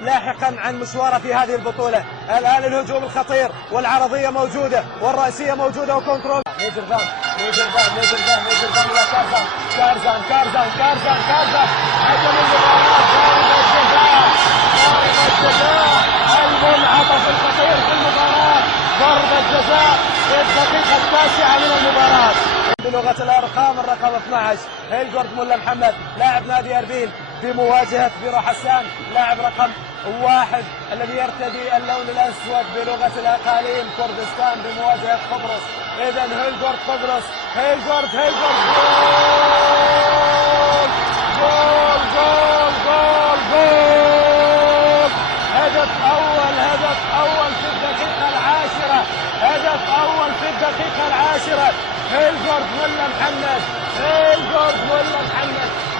لاحقا عن مشواره في هذه البطولة. الآن الهجوم الخطير والعرضية موجودة والرأسية موجودة وكنترول. نيجر فان إلى كارزان هجم المباراة. ضربة المنعطف الخطير في المباراة، ضربة جزاء في الدقيقة 9 من المباراة. بلغة الأرقام الرقم 12 هيلجورد مولا محمد لاعب نادي أربيل بمواجهة بيرو حسان لاعب رقم 1 الذي يرتدي اللون الأسود بلغة الأقاليم كردستان بمواجهة قبرص. إذا هيلجورد قبرص، هيلجورد جول. هدف أول في الدقيقة العاشرة، هيلجورد مولا محمد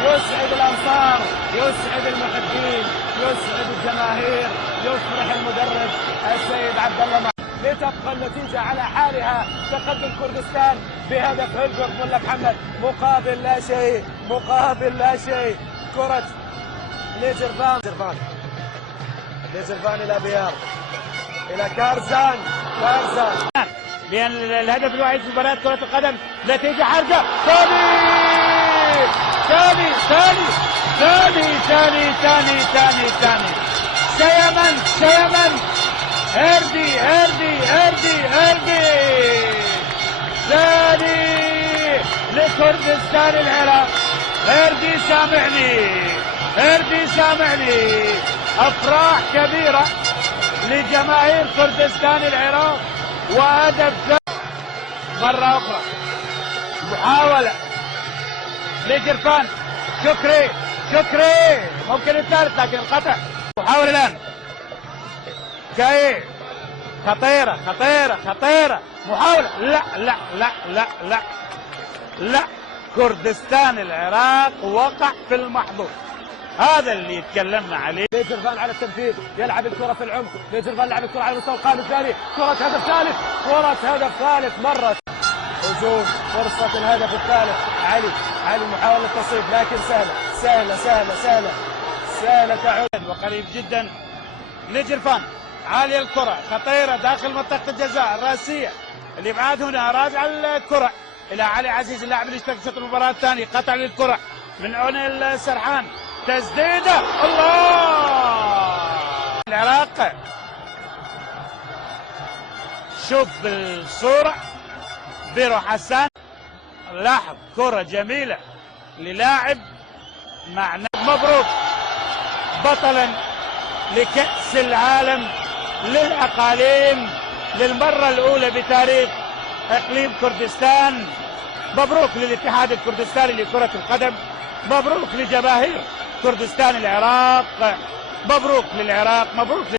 يسعد الأنصار، يسعد المحبين، يسعد الجماهير، يفرح المدرب السيد عبد الله. لتبقى النتيجة على حالها، تقدم كردستان بهدف هيلجورد مولا محمد مقابل لا شيء. كرة نيجر فان إلى بيار إلى كارزان. لأن الهدف الوحيد في مباراة كرة القدم نتيجة حرجة. ثاني سيمن هردي ثاني لكردستان العراق. هردي سامعني أفراح كبيرة لجماهير كردستان العراق. وهدف مرة أخرى محاولة نيجر فان. شكري ممكن الثالث لكن القطع. محاولة الآن كاي خطيرة محاولة. لا كردستان العراق وقع في المحظور. هذا اللي يتكلمنا عليه. نيجر فان على التنفيذ، يلعب الكرة في العمق. نيجر فان لعب الكرة على المستوى القائم الثاني. كرة هدف ثالث مرة. هجوم، فرصة الهدف الثالث. علي محاولة تصويب لكن سهلة تعود. وقريب جدا نيجر فان، عالية الكرة خطيرة داخل منطقة الجزاء الرأسية. الإبعاد هنا راجع الكرة إلى علي عزيز اللاعب اللي اشترك في المباراة الثانية. قطع للكرة من عون السرحان، تسديدة الله. العراق شوف بالصورة بيرو حسان، لاحظ كرة جميلة للاعب مع مبروك بطلا لكأس العالم للأقاليم للمرة الأولى بتاريخ إقليم كردستان. مبروك للاتحاد الكردستاني لكرة القدم، مبروك لجماهير كردستان العراق، مبروك للعراق، مبروك